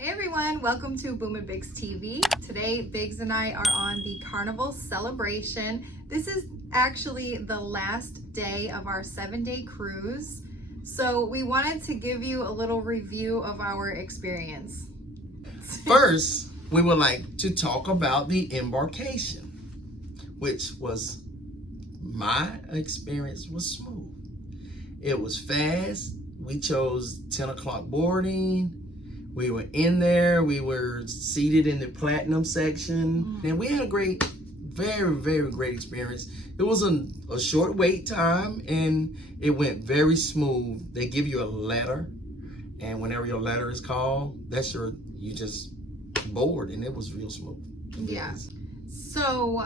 Hey everyone, welcome to Boom and Biggs TV. Today, Biggs and I are on the Carnival Celebration. This is actually the last day of our 7-day cruise. So we wanted to give you a little review of our experience. First, we would like to talk about the embarkation, which was, my experience was smooth. It was fast. We chose 10 o'clock boarding. We were in there. We were seated in the platinum section. And we had a great, very, very great experience. It was a short wait time and it went very smooth. They give you a letter, and whenever your letter is called, you just board, and it was real smooth. Yeah. So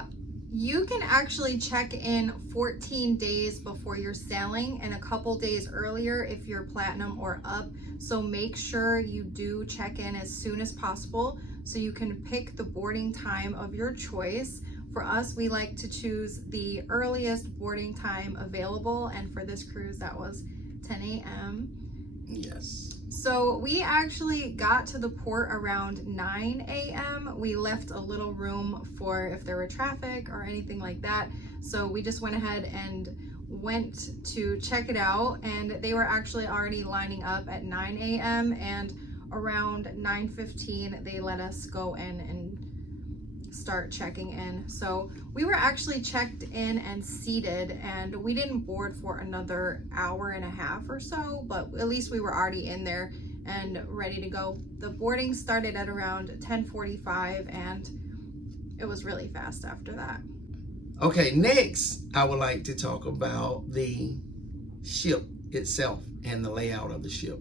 you can actually check in 14 days before you're sailing and a couple days earlier if you're platinum or up. So make sure you do check in as soon as possible so you can pick the boarding time of your choice. For us, we like to choose the earliest boarding time available, and for this cruise that was 10 a.m. Yes. So we actually got to the port around 9 a.m. We left a little room for if there were traffic or anything like that. So we just went ahead and went to check it out, and they were actually already lining up at 9 a.m. and around 9:15 they let us go in and start checking in. So we were actually checked in and seated, and we didn't board for another hour and a half or so, but at least we were already in there and ready to go. The boarding started at around 10:45 and it was really fast after that. Okay, next I would like to talk about the ship itself and the layout of the ship.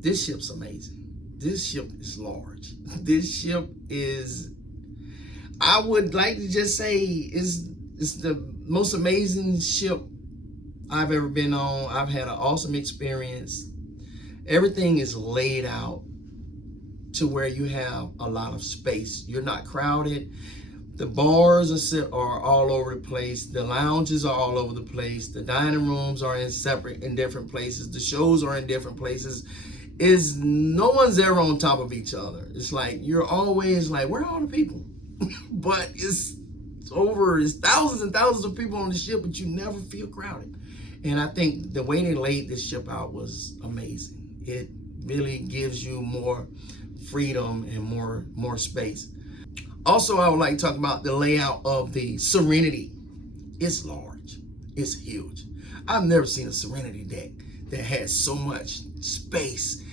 This ship's amazing. This ship is large. This ship is, I would like to just say, it's the most amazing ship I've ever been on. I've had an awesome experience. Everything is laid out to where you have a lot of space. You're not crowded. The bars are all over the place. The lounges are all over the place. The dining rooms are in different places. The shows are in different places. No one's ever on top of each other. It's like you're always like, where are all the people? But it's thousands and thousands of people on the ship, but you never feel crowded. And I think the way they laid this ship out was amazing. It really gives you more freedom and more space. Also, I would like to talk about the layout of the Serenity. It's large. It's huge. I've never seen a Serenity deck that has so much space.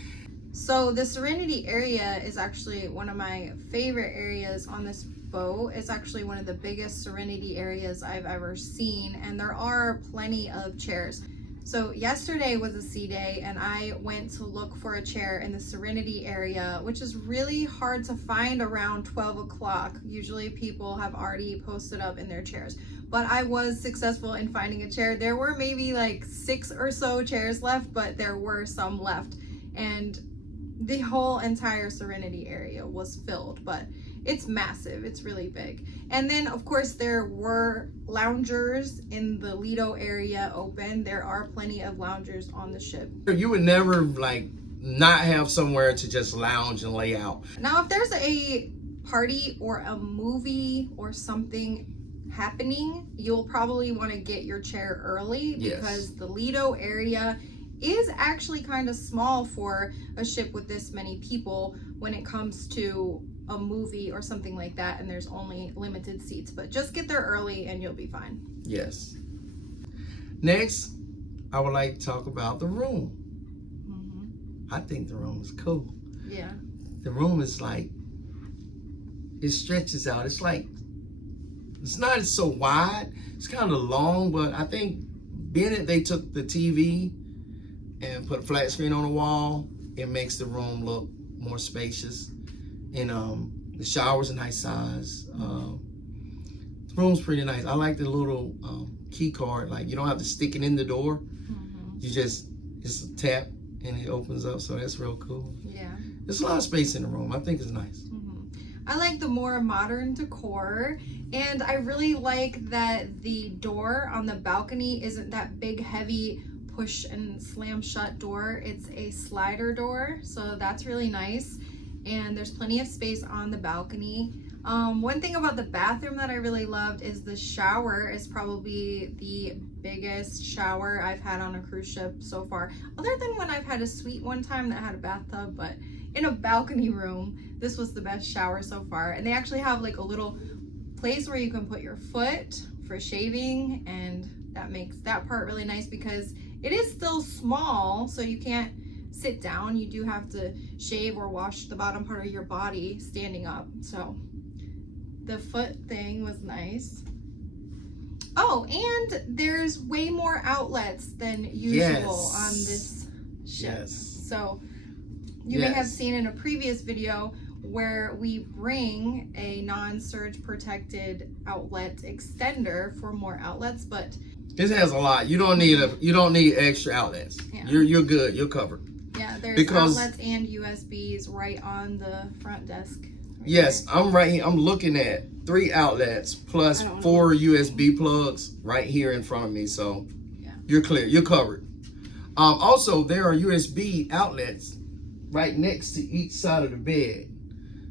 So the Serenity area is actually one of my favorite areas on this boat. It's actually one of the biggest Serenity areas I've ever seen, and there are plenty of chairs. So yesterday was a sea day and I went to look for a chair in the Serenity area, which is really hard to find around 12 o'clock. Usually people have already posted up in their chairs, but I was successful in finding a chair. There were maybe like 6 or so chairs left, but there were some left, and the whole entire Serenity area was filled, but it's massive. It's really big. And then of course there were loungers in the Lido area open. There are plenty of loungers on the ship. You would never not have somewhere to just lounge and lay out. Now if there's a party or a movie or something happening, you'll probably want to get your chair early. Yes. Because the Lido area is actually kind of small for a ship with this many people when it comes to a movie or something like that, and there's only limited seats. But just get there early and you'll be fine. Yes. Next, I would like to talk about the room. I think the room is cool. Yeah. The room is like, it stretches out. It's not so wide. It's kind of long, but I think they took the TV and put a flat screen on the wall. It makes the room look more spacious. And the shower's a nice size. The room's pretty nice. I like the little key card. Like, you don't have to stick it in the door. It's a tap and it opens up. So that's real cool. Yeah. There's a lot of space in the room. I think it's nice. I like the more modern decor, and I really like that the door on the balcony isn't that big, heavy push and slam shut door. It's a slider door, so that's really nice. and there's plenty of space on the balcony. One thing about the bathroom that I really loved is the shower is probably the biggest shower I've had on a cruise ship so far, other than when I've had a suite one time that had a bathtub. But in a balcony room, this was the best shower so far. And they actually have like a little place where you can put your foot for shaving, and that makes that part really nice because it is still small, so you can't sit down. You do have to shave or wash the bottom part of your body standing up. So the foot thing was nice. Oh, and there's way more outlets than usual on this ship. Yes. So you may have seen in a previous video where we bring a non-surge protected outlet extender for more outlets, but this has a lot. You don't need extra outlets. Yeah. You're good. You're covered. Yeah, there's outlets and USBs right on the front desk. Yes, I'm right here. I'm looking at 3 outlets plus 4 USB plugs right here in front of me. So you're clear. You're covered. Also, there are USB outlets right next to each side of the bed,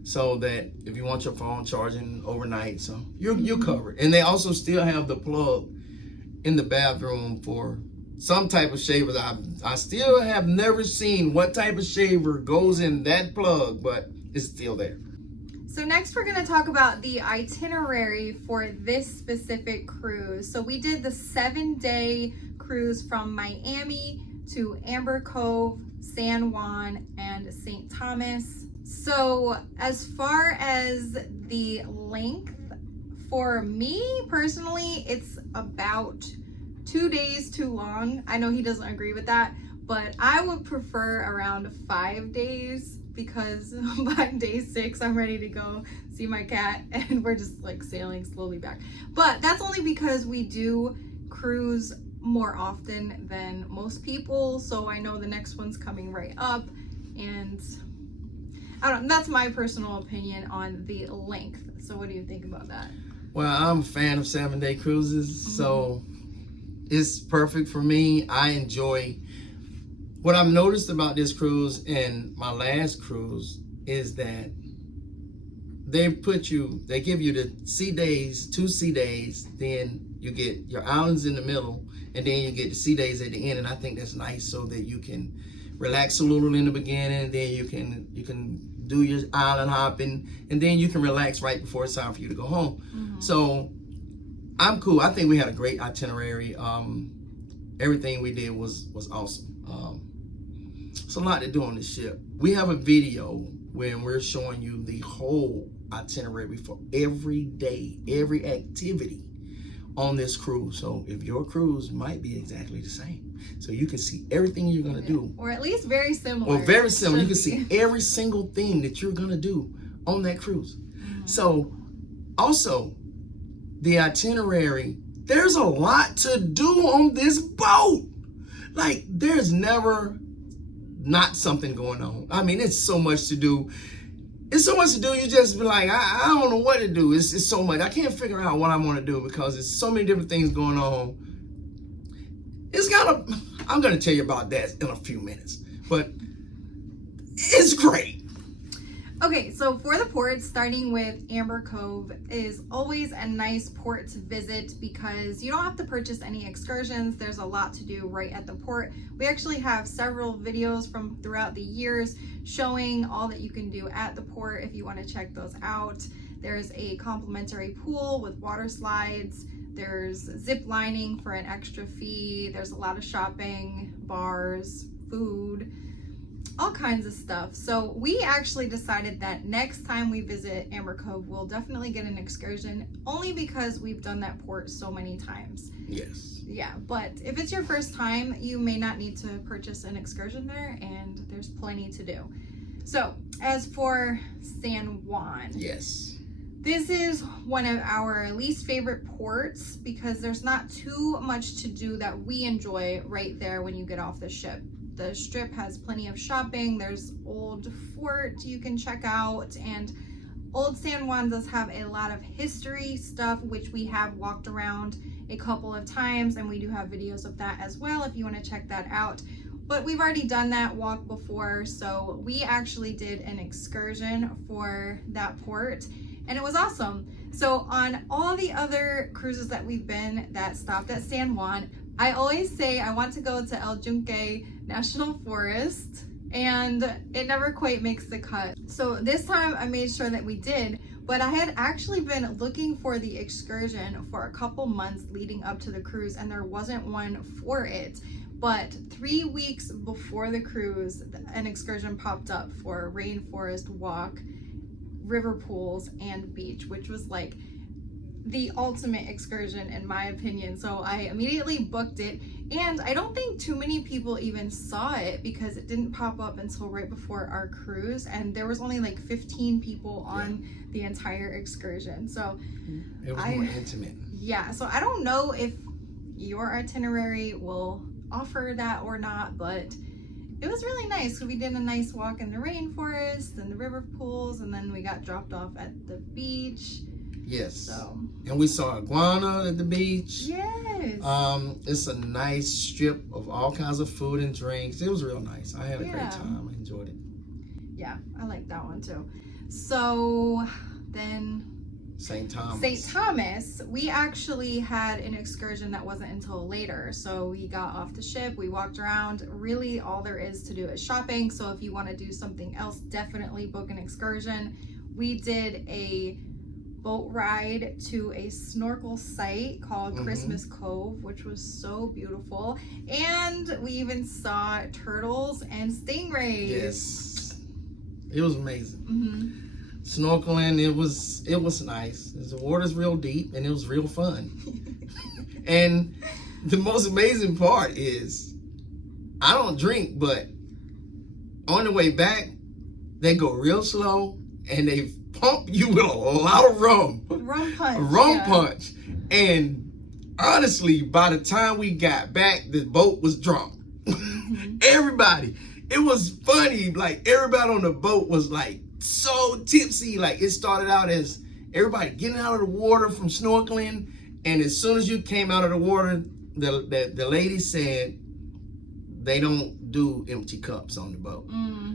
so that if you want your phone charging overnight, so you're covered. And they also still have the plug in the bathroom for some type of shavers. I still have never seen what type of shaver goes in that plug, but it's still there. So next we're going to talk about the itinerary for this specific cruise. So we did the 7-day cruise from Miami to Amber Cove, San Juan, and St. Thomas. So as far as the length, for me personally, it's about 2 days too long. I know he doesn't agree with that, but I would prefer around 5 days, because by day 6 I'm ready to go see my cat and we're just like sailing slowly back. But that's only because we do cruise more often than most people, so I know the next one's coming right up, and I don't know, that's my personal opinion on the length. So what do you think about that? Well, I'm a fan of 7-day cruises, so it's perfect for me. I enjoy what I've noticed about this cruise and my last cruise is that they give you the sea days, 2 sea days, then you get your islands in the middle, and then you get the sea days at the end. And I think that's nice so that you can relax a little in the beginning, and then you can do your island hopping, and then you can relax right before it's time for you to go home. So I'm cool. I think we had a great itinerary. Everything we did was awesome. It's a lot to do on this ship. We have a video when we're showing you the whole itinerary for every day, every activity on this cruise. So if your cruise might be exactly the same, so you can see everything you're gonna do, or at least very similar. Or very similar. You can see every single thing that you're gonna do on that cruise. So also the itinerary, there's a lot to do on this boat. Like, there's never not something going on. I mean, it's so much to do. It's so much to do, you just be like, I don't know what to do. It's so much. I can't figure out what I want to do because there's so many different things going on. I'm going to tell you about that in a few minutes, but it's great. Okay, so for the ports, starting with Amber Cove is always a nice port to visit because you don't have to purchase any excursions. There's a lot to do right at the port. We actually have several videos from throughout the years showing all that you can do at the port if you want to check those out. There's a complimentary pool with water slides. There's zip lining for an extra fee. There's a lot of shopping, bars, food, all kinds of stuff. So we actually decided that next time we visit Amber Cove, we'll definitely get an excursion, only because we've done that port so many times. Yes. Yeah, but if it's your first time, you may not need to purchase an excursion there, and there's plenty to do. So as for San Juan, yes, this is one of our least favorite ports because there's not too much to do that we enjoy right there when you get off the ship. The strip has plenty of shopping. There's Old Fort you can check out, and Old San Juan does have a lot of history stuff, which we have walked around a couple of times, and we do have videos of that as well if you want to check that out. but we've already done that walk before, so we actually did an excursion for that port, and it was awesome. So on all the other cruises that we've been that stopped at San Juan, I always say I want to go to El Yunque National Forest, and it never quite makes the cut. So this time I made sure that we did, but I had actually been looking for the excursion for a couple months leading up to the cruise, and there wasn't one for it. But 3 weeks before the cruise, an excursion popped up for rainforest walk, river pools, and beach, which was like the ultimate excursion in my opinion. So I immediately booked it, and I don't think too many people even saw it because it didn't pop up until right before our cruise, and there was only like 15 people on the entire excursion. So it was more intimate. Yeah, so I don't know if your itinerary will offer that or not, but it was really nice. So we did a nice walk in the rainforest and the river pools, and then we got dropped off at the beach. Yes. So. And we saw iguana at the beach. Yes. It's a nice strip of all kinds of food and drinks. It was real nice. I had a great time. I enjoyed it. Yeah, I like that one too. So then St. Thomas. St. Thomas, we actually had an excursion that wasn't until later. So we got off the ship, we walked around. Really all there is to do is shopping. So if you want to do something else, definitely book an excursion. We did a boat ride to a snorkel site called Christmas Cove, which was so beautiful. And we even saw turtles and stingrays. Yes. It was amazing. Snorkeling, it was nice. The water's real deep and it was real fun. And the most amazing part is I don't drink, but on the way back they go real slow and they pump you with a lot of rum. Rum punch. Punch. And honestly, by the time we got back, the boat was drunk. Everybody. It was funny. Like everybody on the boat was like so tipsy. Like it started out as everybody getting out of the water from snorkeling, and as soon as you came out of the water, the lady said they don't do empty cups on the boat.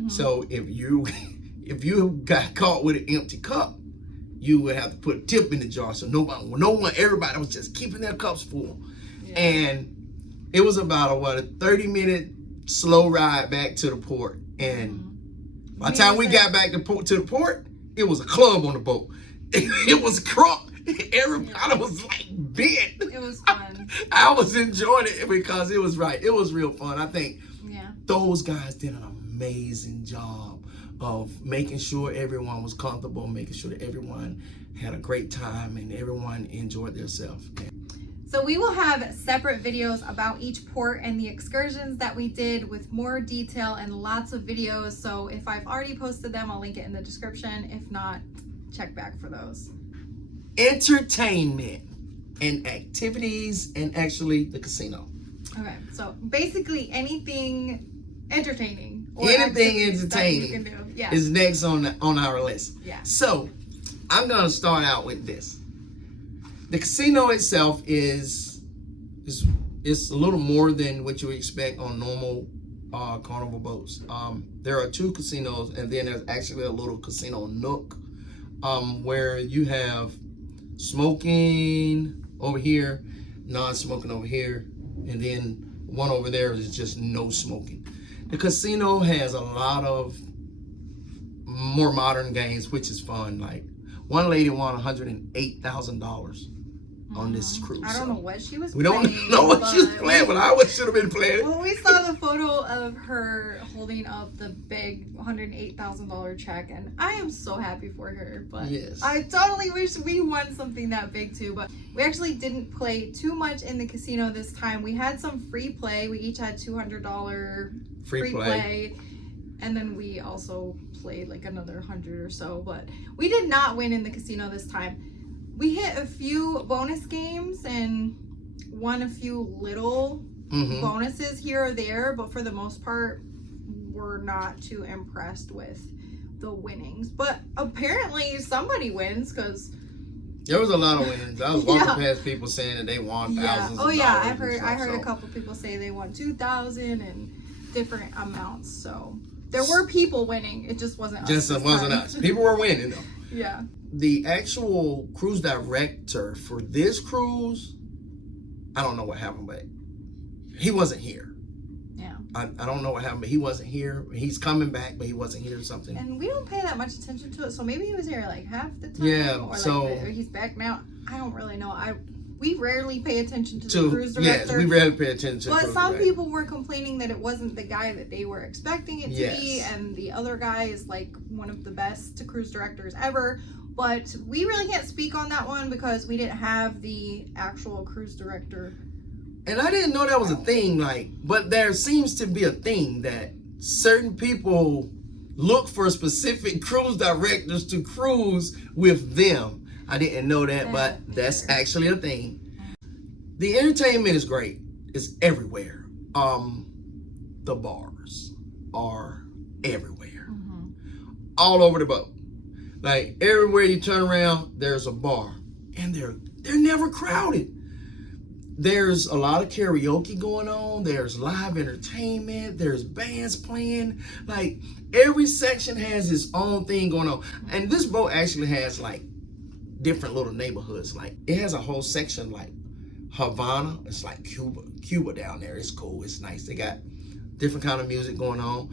So if you got caught with an empty cup, you would have to put a tip in the jar. So everybody was just keeping their cups full. And it was about a 30-minute slow ride back to the port. And by the time we got back to the port, it was a club on the boat. It was crunk. Everybody was like bent. It was fun. I was enjoying it because it was right. It was real fun. I think those guys did an amazing job of making sure everyone was comfortable, making sure that everyone had a great time and everyone enjoyed themselves. So we will have separate videos about each port and the excursions that we did with more detail and lots of videos. So if I've already posted them, I'll link it in the description. If not, check back for those. Entertainment and activities, and actually the casino. Okay, so basically anything entertaining. Anything entertaining you can do. is next on our list. Yeah. So I'm gonna start out with this. The casino itself is a little more than what you expect on normal Carnival boats. There are 2 casinos, and then there's actually a little casino nook where you have smoking over here, non-smoking over here, and then one over there is just no smoking. The casino has a lot of more modern games, which is fun. Like one lady won $108,000 on this cruise. I don't know what she was playing. We don't know what she was playing, but I should have been playing. Well, we saw the photo of her holding up the big $108,000 check, and I am so happy for her. But yes, I totally wish we won something that big too. But we actually didn't play too much in the casino this time. We had some free play. We each had $200 free play. And then we also played like another 100 or so, but we did not win in the casino this time. We hit a few bonus games and won a few little bonuses here or there, but for the most part, we're not too impressed with the winnings. But apparently somebody wins, because there was a lot of winnings. I was walking past people saying that they won thousands of dollars. I heard a couple people say they won $2,000 and different amounts. So there were people winning. It just wasn't us. Just wasn't us. People were winning though. Yeah. The actual cruise director for this cruise, I don't know what happened, but he wasn't here. Yeah. I don't know what happened, but he wasn't here. He's coming back, but he wasn't here or something. And we don't pay that much attention to it, so maybe he was here like half the time. Yeah, or so like he's back now. I don't really know. We rarely pay attention to the cruise director. Yes, we rarely pay attention to the But some people were complaining that it wasn't the guy that they were expecting it to be, and the other guy is like one of the best cruise directors ever. But we really can't speak on that one because we didn't have the actual cruise director. And I didn't know that was a thing, but there seems to be a thing that certain people look for specific cruise directors to cruise with them. I didn't know that, but that's actually a thing. The entertainment is great. It's everywhere. The bars are everywhere. All over the boat. Like everywhere you turn around, there's a bar. And they're never crowded. There's a lot of karaoke going on. There's live entertainment. There's bands playing. Like every section has its own thing going on. And this boat actually has like different little neighborhoods. Like it has a whole section like Havana. It's like Cuba down there. It's cool. It's nice. They got different kind of music going on.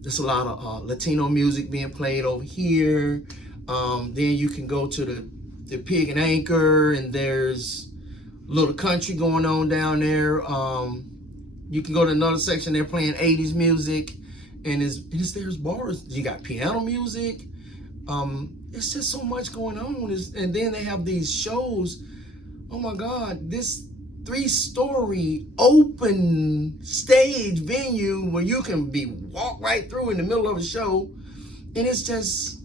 There's a lot of Latino music being played over here. Then you can go to the Pig and Anchor, and there's little country going on down there. You can go to another section. They're playing 80s music, and there's bars. You got piano music. It's just so much going on. And then they have these shows. Oh my God, this 3-story open stage venue where you can walk right through in the middle of a show, and it's just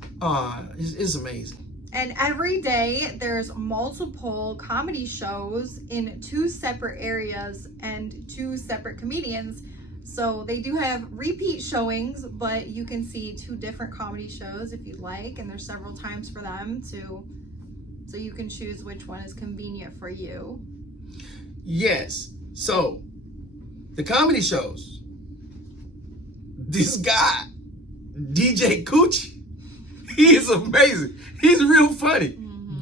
it's amazing. And every day there's multiple comedy shows in 2 separate areas and 2 separate comedians. So they do have repeat showings, but you can see 2 different comedy shows if you'd like, and there's several times for them so you can choose which one is convenient for you. Yes. So the comedy shows, this guy, DJ Coochie, he is amazing. He's real funny.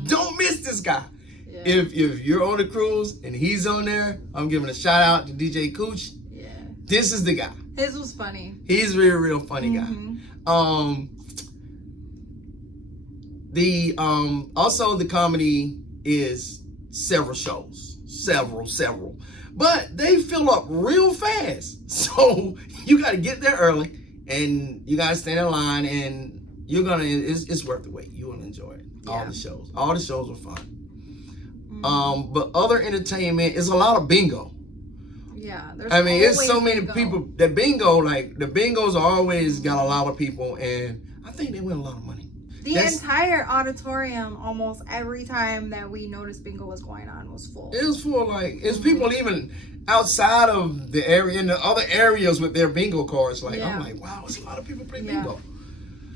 Don't miss this guy. Yeah. If you're on a cruise and he's on there, I'm giving a shout out to DJ Cooch. Yeah. This is the guy. His was funny. He's a real funny guy. Also the comedy is several shows. Several. But they fill up real fast. So you gotta get there early and you gotta stand in line, and it's worth the wait. You will enjoy it. Yeah. All the shows are fun. But other entertainment is a lot of bingo. Yeah, it's so many people that bingo, like the bingos are always got a lot of people, and I think they win a lot of money. The entire auditorium, almost every time that we noticed bingo was going on, was full. It was full. Like it's people even outside of the area, in the other areas with their bingo cards. Like I'm like, wow, it's a lot of people play bingo.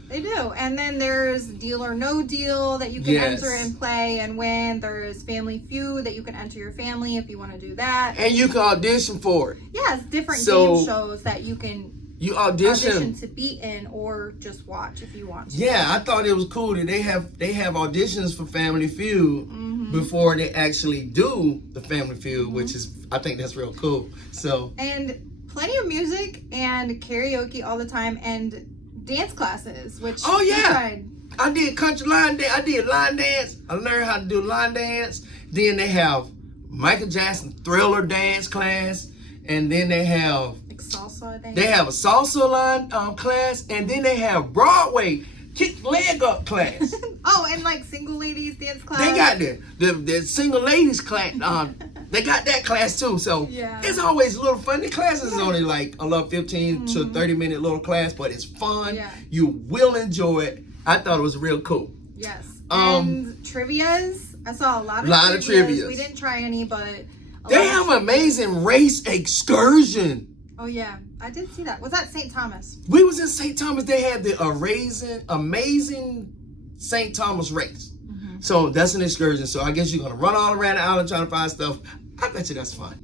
They do. And then there's Deal or No Deal that you can enter and play and win. There's Family Feud that you can enter your family if you want to do that. And you can audition for it. Yeah, it's different game shows that you can audition to be in or just watch if you want to. Yeah, I thought it was cool that they have auditions for Family Feud before they actually do the Family Feud, which is, I think that's real cool. So and plenty of music and karaoke all the time, and dance classes, which I did country line dance. I did line dance. I learned how to do line dance. Then they have Michael Jackson Thriller dance class, and then they have salsa dance. They have a salsa line class, and then they have Broadway kick leg up class. And like single ladies dance class. They got the single ladies class. They got that class too. So it's always a little fun. The class is only like a little 15 to 30-minute little class, but it's fun. Yeah. You will enjoy it. I thought it was real cool. Yes. And trivias. I saw a lot of trivias. We didn't try any, but they have an amazing race excursion. Oh yeah, I did see that. Was that St. Thomas? We was in St. Thomas. They had the amazing St. Thomas race. So that's an excursion. So I guess you're gonna run all around the island trying to find stuff. I bet you that's fun.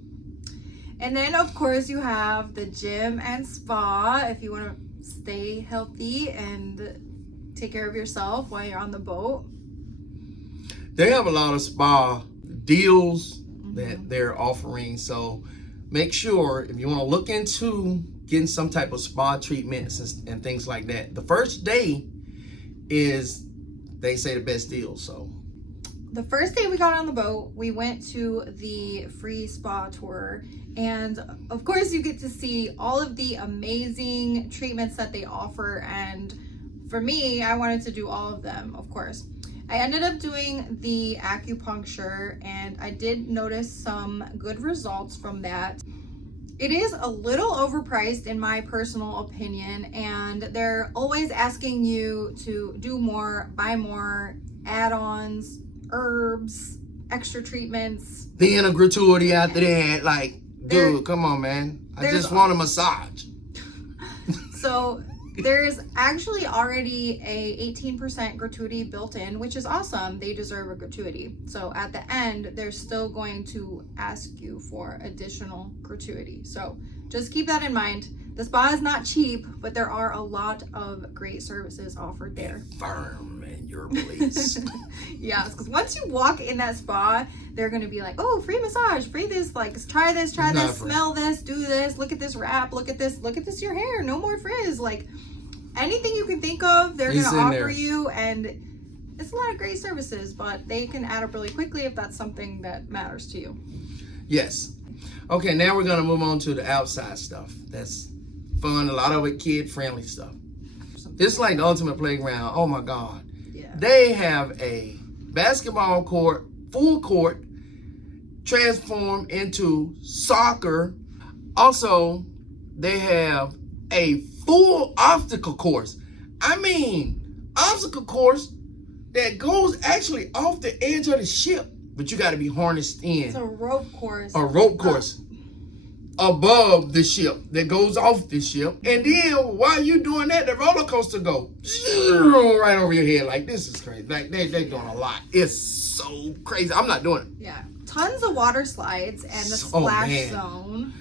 And then, of course, you have the gym and spa if you want to stay healthy and take care of yourself while you're on the boat. They have a lot of spa deals that they're offering. So make sure if you want to look into getting some type of spa treatments and things like that, the first day is, they say, the best deal. So the first day we got on the boat, we went to the free spa tour. And of course, you get to see all of the amazing treatments that they offer. And for me, I wanted to do all of them, of course. I ended up doing the acupuncture, and I did notice some good results from that. It is a little overpriced in my personal opinion, and they're always asking you to do more, buy more, add-ons, herbs, extra treatments. Being a gratuity after that, like, dude, come on, man. I just want a massage. So there's actually already a 18% gratuity built in, which is awesome. They deserve a gratuity. So at the end, they're still going to ask you for additional gratuity. So just keep that in mind. The spa is not cheap, but there are a lot of great services offered there. Firm in your beliefs. Yeah, because once you walk in that spa, they're going to be like, oh, free massage, free this, like, try this, smell this, do this, look at this wrap, look at this to your hair, no more frizz. Like, anything you can think of, they're going to offer you, and it's a lot of great services, but they can add up really quickly if that's something that matters to you. Yes. Okay, now we're going to move on to the outside stuff. That's fun, a lot of it kid-friendly stuff. It's like the ultimate playground. Oh, my God. Yeah. They have a basketball court, full court, transformed into soccer. Also, they have a full obstacle course. I mean, obstacle course that goes actually off the edge of the ship, but you got to be harnessed in. It's a rope course. A rope course above the ship that goes off the ship. And then while you doing that, the roller coaster go right over your head. Like, this is crazy. Like, they doing a lot. It's so crazy. I'm not doing it. Yeah. Tons of water slides and the splash zone.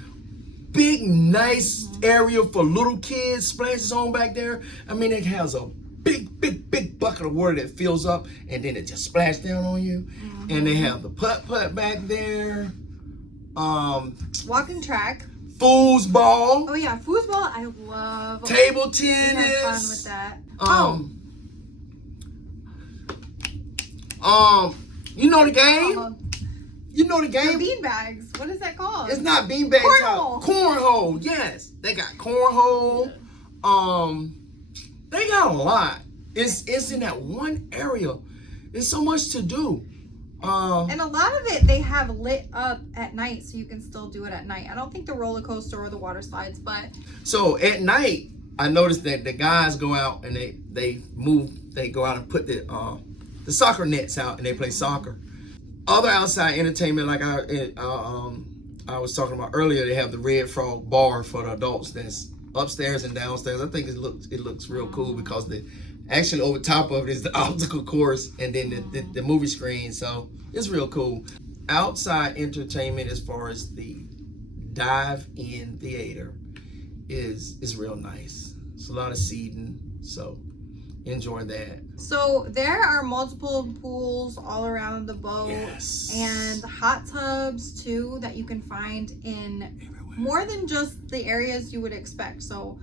Big, nice area for little kids. Splash zone back there. I mean, it has a big bucket of water that fills up, and then it just splashes down on you. And they have the putt back there. Walking track. Foosball. Oh yeah, foosball. I love. Table tennis. We had fun with that. You know the game? You know the game? Bean bags. What is that called? It's not bean bag. Cornhole. Cornhole. Yes, they got cornhole. They got a lot. It's in that one area. There's so much to do. And a lot of it they have lit up at night, so you can still do it at night. I don't think the roller coaster or the water slides, but so at night I noticed that the guys go out and they go out and put the soccer nets out and they play soccer. Other outside entertainment, like I was talking about earlier, they have the Red Frog bar for the adults that's upstairs and downstairs. I think it looks real cool because actually over top of it is the obstacle course and then the movie screen. So it's real cool. Outside entertainment as far as the dive-in theater is real nice. It's a lot of seating, so enjoy that. So there are multiple pools all around the boat. Yes. And hot tubs too that you can find in everywhere. More than just the areas you would expect. So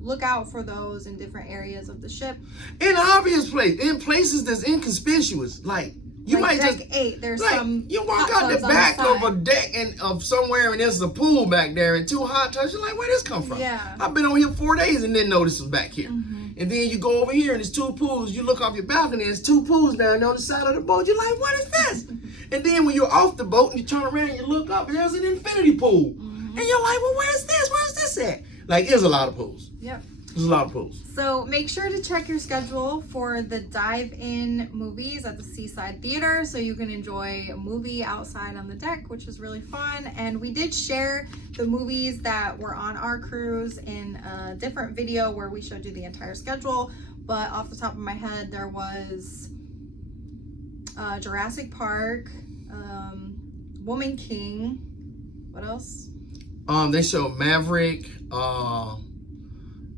look out for those in different areas of the ship. In obvious places, in places that's inconspicuous, like you like might deck just 8. There's like, some. You walk out the back of a deck and of somewhere, and there's a pool back there and 2 hot tubs. You're like, where this come from? Yeah. I've been on here 4 days and didn't notice it was back here. And then you go over here and there's 2 pools. You look off your balcony, there's 2 pools down there on the side of the boat. You're like, what is this? And then when you're off the boat and you turn around and you look up, and there's an infinity pool. And you're like, well, where's this? Where's this at? Like, there's a lot of pools. Yep. There's a lot of pools. So make sure to check your schedule for the dive-in movies at the Seaside Theater so you can enjoy a movie outside on the deck, which is really fun. And we did share the movies that were on our cruise in a different video where we showed you the entire schedule. But off the top of my head, there was Jurassic Park, Woman King. What else? They showed Maverick.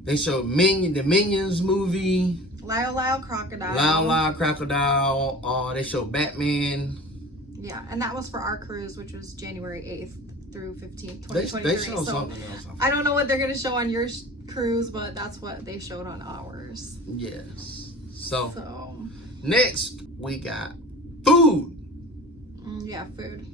They showed the Minions movie. Lyle Lyle Crocodile. Lyle Lyle Crocodile. They showed Batman. Yeah, and that was for our cruise, which was January 8th through 15th, They 2023. showed something else. I don't know what they're going to show on your cruise, but that's what they showed on ours. Yes. So So, next we got food. yeah, food.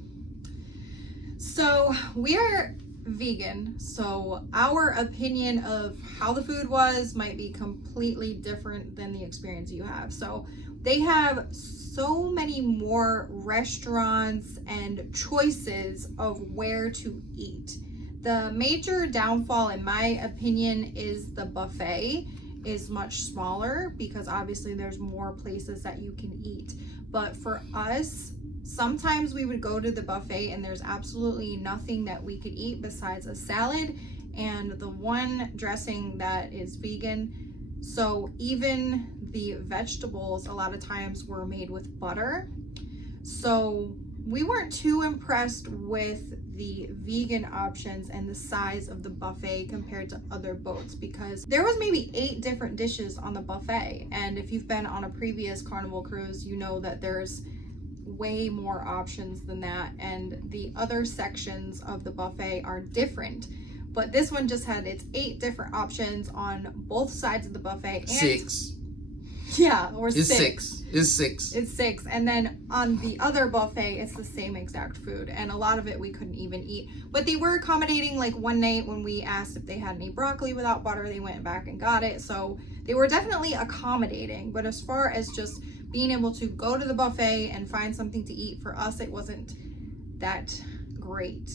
So we are vegan, so our opinion of how the food was might be completely different than the experience you have. So they have so many more restaurants and choices of where to eat. The major downfall, in my opinion, is the buffet is much smaller because obviously there's more places that you can eat. But for us, sometimes we would go to the buffet and there's absolutely nothing that we could eat besides a salad and the one dressing that is vegan. So even the vegetables a lot of times were made with butter. So we weren't too impressed with the vegan options and the size of the buffet compared to other boats, because there was maybe 8 different dishes on the buffet. And if you've been on a previous Carnival cruise, you know that there's way more options than that, and the other sections of the buffet are different. But this one just had its 8 different options on both sides of the buffet. And 6. Yeah, or It's 6. It's 6. It's 6. And then on the other buffet, it's the same exact food. And a lot of it we couldn't even eat. But they were accommodating. Like one night when we asked if they had any broccoli without butter, they went back and got it. So they were definitely accommodating. But as far as just being able to go to the buffet and find something to eat, for us, it wasn't that great.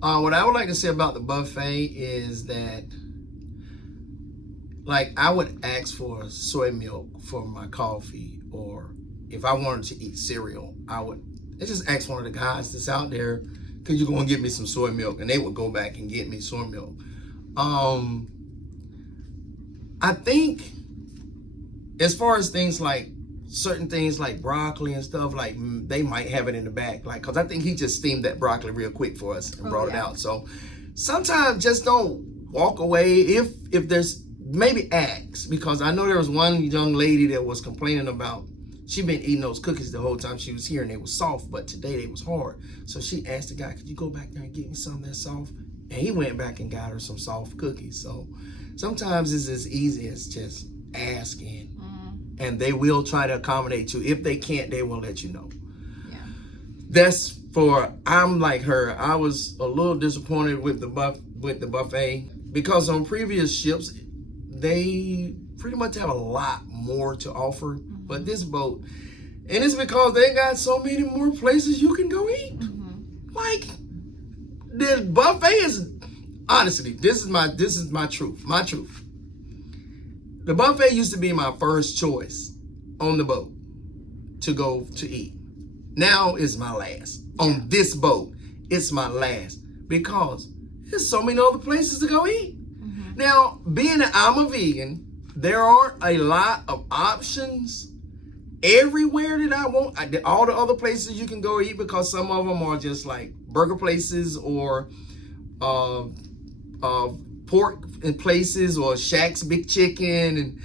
What I would like to say about the buffet is that, like, I would ask for soy milk for my coffee, or if I wanted to eat cereal, I just ask one of the guys that's out there, could you go and get me some soy milk? And they would go back and get me soy milk. I think as far as things like certain things like broccoli and stuff, like they might have it in the back, like, because I think he just steamed that broccoli real quick for us and brought it out. So sometimes just don't walk away. If there's, maybe ask, because I know there was one young lady that was complaining about she'd been eating those cookies the whole time she was here and they were soft, but today they was hard. So she asked the guy, could you go back there and get me some that's soft? And he went back and got her some soft cookies. So sometimes it's as easy as just asking. And they will try to accommodate you. If they can't, they will let you know. Yeah. That's for, I'm like her. I was a little disappointed with the buffet because on previous ships, they pretty much have a lot more to offer. But this boat, and it's because they got so many more places you can go eat. Like, the buffet is, honestly, this is my truth. My truth. The buffet used to be my first choice on the boat to go to eat. Now it's my last. On this boat, it's my last because there's so many other places to go eat. Now, being that I'm a vegan, there aren't a lot of options everywhere that I want. All the other places you can go eat, because some of them are just like burger places or pork in places, or Shaq's Big Chicken,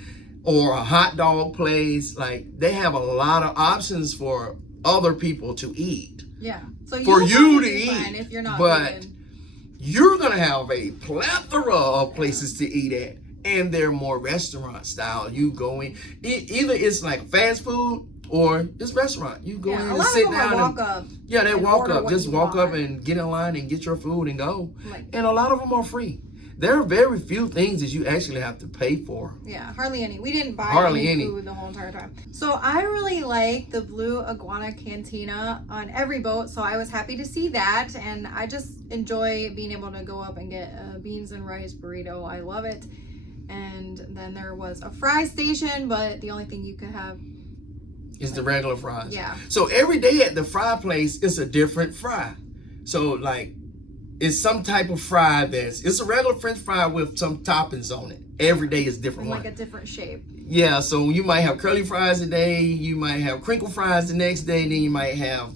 or a hot dog place. Like, they have a lot of options for other people to eat. Yeah. So for you to eat, if you're not but vegan. You're gonna have a plethora of places to eat at, and they're more restaurant style. You go in, either it's like fast food or it's restaurant. You go in and sit down and walk up. Yeah, they walk up. Just walk up and get in line and get your food and go. And a lot of them are free. There are very few things that you actually have to pay for. Yeah, hardly any. We didn't buy any food the whole entire time. So I really like the Blue Iguana Cantina on every boat, so I was happy to see that. And I just enjoy being able to go up and get a beans and rice burrito. I love it. And then there was a fry station, but the only thing you could have is the regular fries. Yeah. So every day at the fry place, it's a different fry. So, like, it's some type of fry it's a regular French fry with some toppings on it. Every day is different one. Like a different shape. Yeah, so you might have curly fries today, you might have crinkle fries the next day, then you might have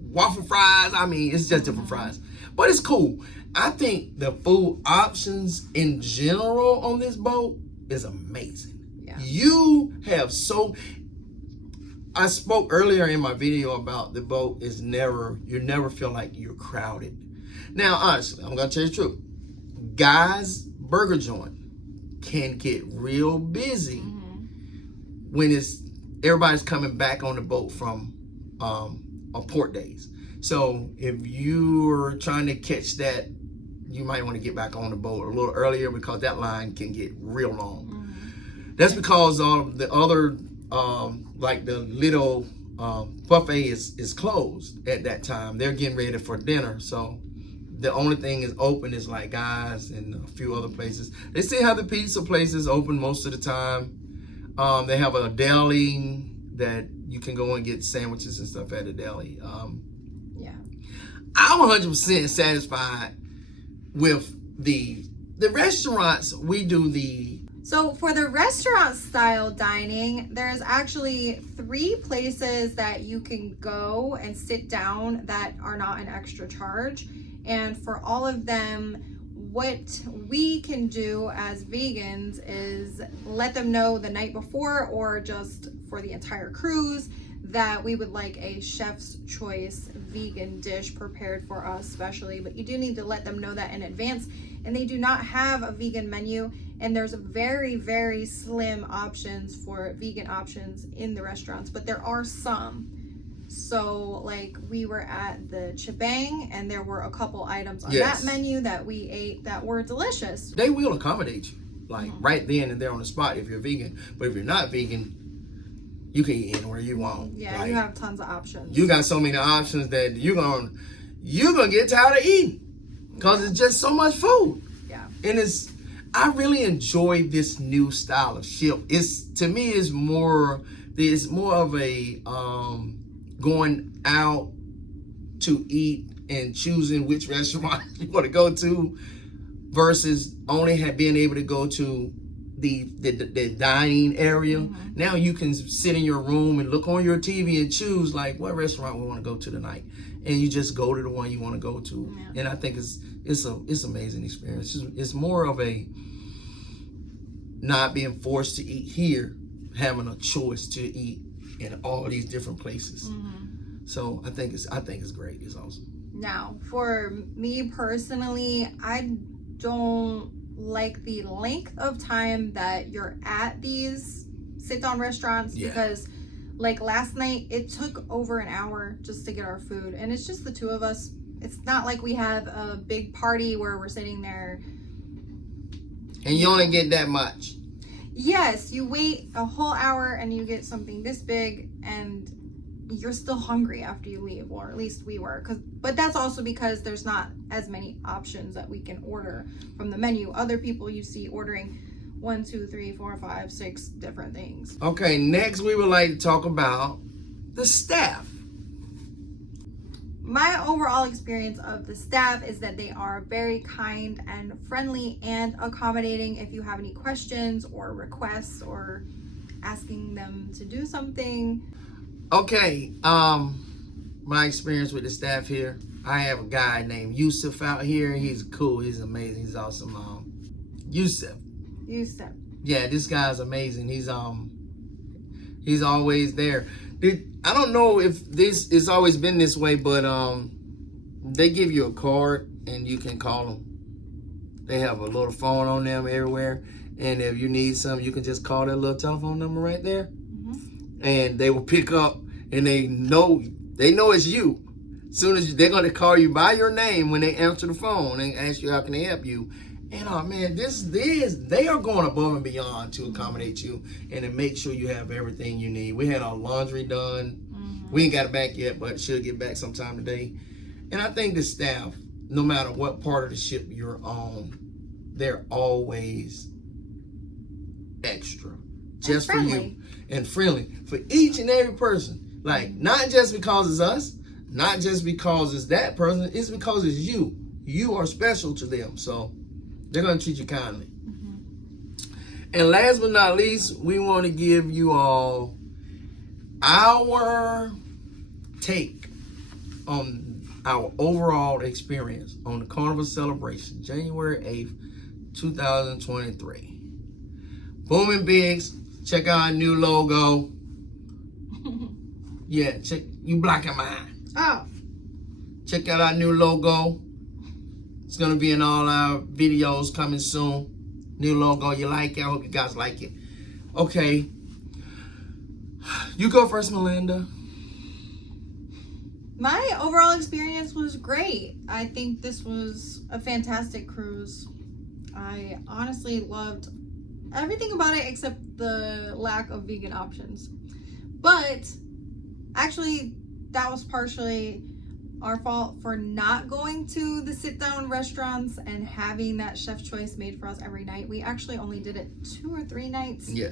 waffle fries. I mean, it's just different fries. But it's cool. I think the food options in general on this boat is amazing. Yeah. You have I spoke earlier in my video about the boat is you never feel like you're crowded. Now, honestly, I'm gonna tell you the truth. Guys' burger joint can get real busy when everybody's coming back on the boat from port days. So if you're trying to catch that, you might want to get back on the boat a little earlier because that line can get real long. That's because the other like the little buffet is closed at that time. They're getting ready for dinner, so the only thing is open is like Guys and a few other places. They still have the pizza places open most of the time. They have a deli that you can go and get sandwiches and stuff at the deli. Yeah, I'm 100% satisfied with the restaurants. We do So for the restaurant style dining, there's actually 3 places that you can go and sit down that are not an extra charge. And for all of them, what we can do as vegans is let them know the night before or just for the entire cruise that we would like a chef's choice vegan dish prepared for us specially. But you do need to let them know that in advance. And they do not have a vegan menu, and there's very, very slim options for vegan options in the restaurants, but there are some. So like we were at the Chibang and there were a couple items on that menu that we ate that were delicious. They will accommodate you like right then and there on the spot if you're vegan. But if you're not vegan, you can eat anywhere you want. Yeah, like, you have tons of options. You got so many options that you're gonna get tired of eating because it's just so much food. Yeah. And I really enjoy this new style of ship. To me it's more of a going out to eat and choosing which restaurant you want to go to versus being able to go to the dining area. Now you can sit in your room and look on your TV and choose like what restaurant we want to go to tonight, and you just go to the one you want to go to. And I think it's amazing experience. It's more of a not being forced to eat here, having a choice to eat in all these different places. So I think it's great. It's awesome. Now, for me personally, I don't like the length of time that you're at these sit-down restaurants because like last night it took over an hour just to get our food, and it's just the 2 of us. It's not like we have a big party where we're sitting there and you only get that much. Yes, you wait a whole hour and you get something this big and you're still hungry after you leave, or at least we were. But that's also because there's not as many options that we can order from the menu. Other people you see ordering 1, 2, 3, 4, 5, 6 different things. Okay, next we would like to talk about the staff. My overall experience of the staff is that they are very kind and friendly and accommodating if you have any questions or requests or asking them to do something. Okay, my experience with the staff here, I have a guy named Yusuf out here. He's cool, he's amazing, he's awesome. Yusuf. Yeah, this guy's amazing. He's always there. I don't know if this has always been this way, but they give you a card and you can call them. They have a little phone on them everywhere, and if you need something, you can just call that little telephone number right there, and they will pick up, and they know it's you. As soon as they're going to call you by your name when they answer the phone and ask you how can they help you. And man, they are going above and beyond to accommodate you and to make sure you have everything you need. We had our laundry done. We ain't got it back yet, but should get back sometime today. And I think the staff, no matter what part of the ship you're on, they're always extra, just for you, and friendly for each and every person. Like, not just because it's us, not just because it's that person, it's because it's you. You are special to them, so they're going to treat you kindly. And last but not least, we want to give you all our take on our overall experience on the Carnival Celebration, January 8th, 2023. Booming Bigs, check out our new logo. Yeah, check, you blocking mine. Oh. Check out our new logo. It's gonna be in all our videos coming soon. New logo, you like it? I hope you guys like it. Okay. You go first, Melinda. My overall experience was great. I think this was a fantastic cruise. I honestly loved everything about it except the lack of vegan options. But actually, that was partially our fault for not going to the sit-down restaurants and having that chef's choice made for us every night. We actually only did it 2 or 3 nights. Yeah.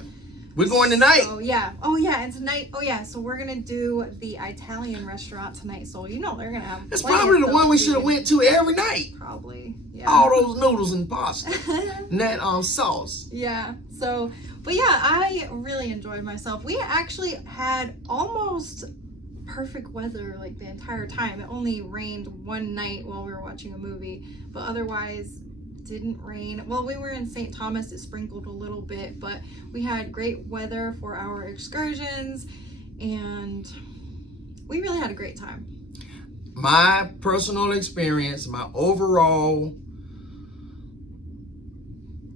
We're going tonight. Oh yeah. Oh yeah. And tonight. Oh yeah. So we're gonna do the Italian restaurant tonight. So you know they're gonna have. That's probably the one we should have went to every night. Probably. Yeah. All those noodles and pasta and that sauce. Yeah. So, but yeah, I really enjoyed myself. We actually had almost perfect weather like the entire time. It only rained one night while we were watching a movie, but otherwise didn't rain. Well, we were in St. Thomas, it sprinkled a little bit, but we had great weather for our excursions and we really had a great time. My personal experience, my overall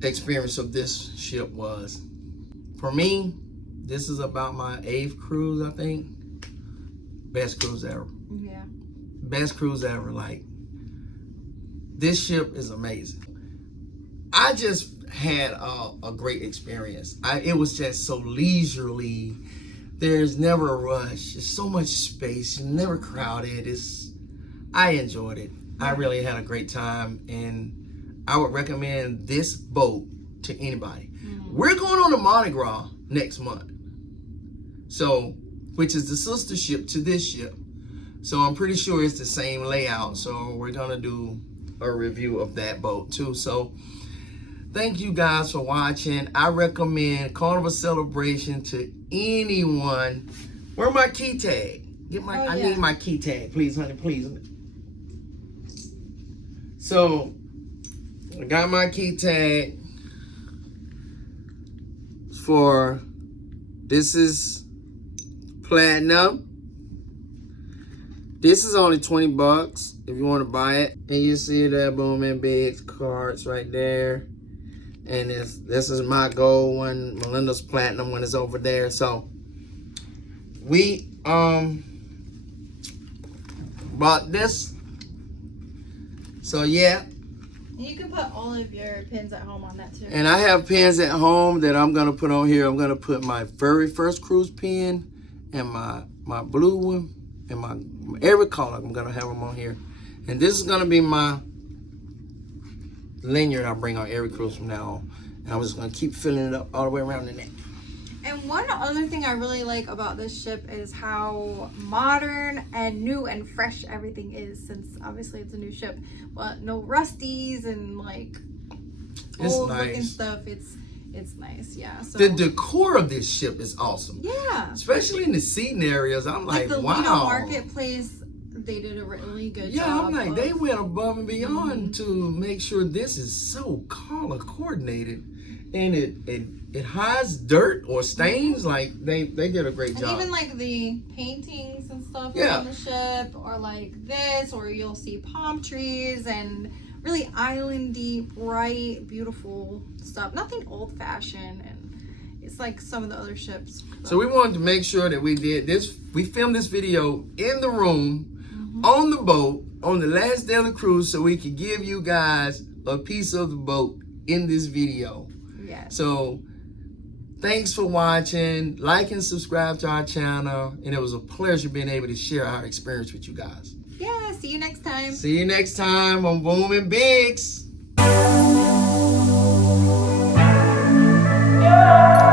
experience of this ship was, for me, this is about my 8th cruise, I think. Best cruise ever. Yeah. Best cruise ever. Like, this ship is amazing. I just had a great experience. It was just so leisurely. There's never a rush. There's so much space. You're never crowded. I enjoyed it. I really had a great time, and I would recommend this boat to anybody. Mm-hmm. We're going on the Mardi Gras next month, so which is the sister ship to this ship. So I'm pretty sure it's the same layout. So we're gonna do a review of that boat too. So thank you guys for watching. I recommend Carnival Celebration to anyone. Where my key tag? I need my key tag, please, honey, please. So I got my key tag for, this is platinum. This is only $20 if you want to buy it. And you see that Booming Bigs cards right there. And this is my gold one. Melinda's platinum one is over there. So we bought this. So yeah. You can put all of your pins at home on that too. And I have pins at home that I'm gonna put on here. I'm gonna put my very first cruise pin and my blue one and my every color. I'm gonna have them on here. And this is gonna be my lanyard I bring on every cruise from now on. And I'm just gonna keep filling it up all the way around the neck. And one other thing I really like about this ship is how modern and new and fresh everything is, since obviously it's a new ship, but no rusties and like old looking stuff. It's nice, yeah. So the decor of this ship is awesome. Yeah. Especially in the seating areas. I'm like the wow. Lido Marketplace, they did a really good job. Yeah, I'm like, they went above and beyond to make sure this is so color coordinated, and it hides dirt or stains. Like they did a great job. And even like the paintings and stuff on the ship, or like this, or you'll see palm trees and really islandy, bright, beautiful stuff. Nothing old fashioned, and it's like some of the other ships. So we wanted to make sure that we did this. We filmed this video in the room, on the boat, on the last day of the cruise, so we could give you guys a piece of the boat in this video. Yeah. So thanks for watching. Like and subscribe to our channel. And it was a pleasure being able to share our experience with you guys. Yeah, see you next time. See you next time on Booming Bigs. Yeah.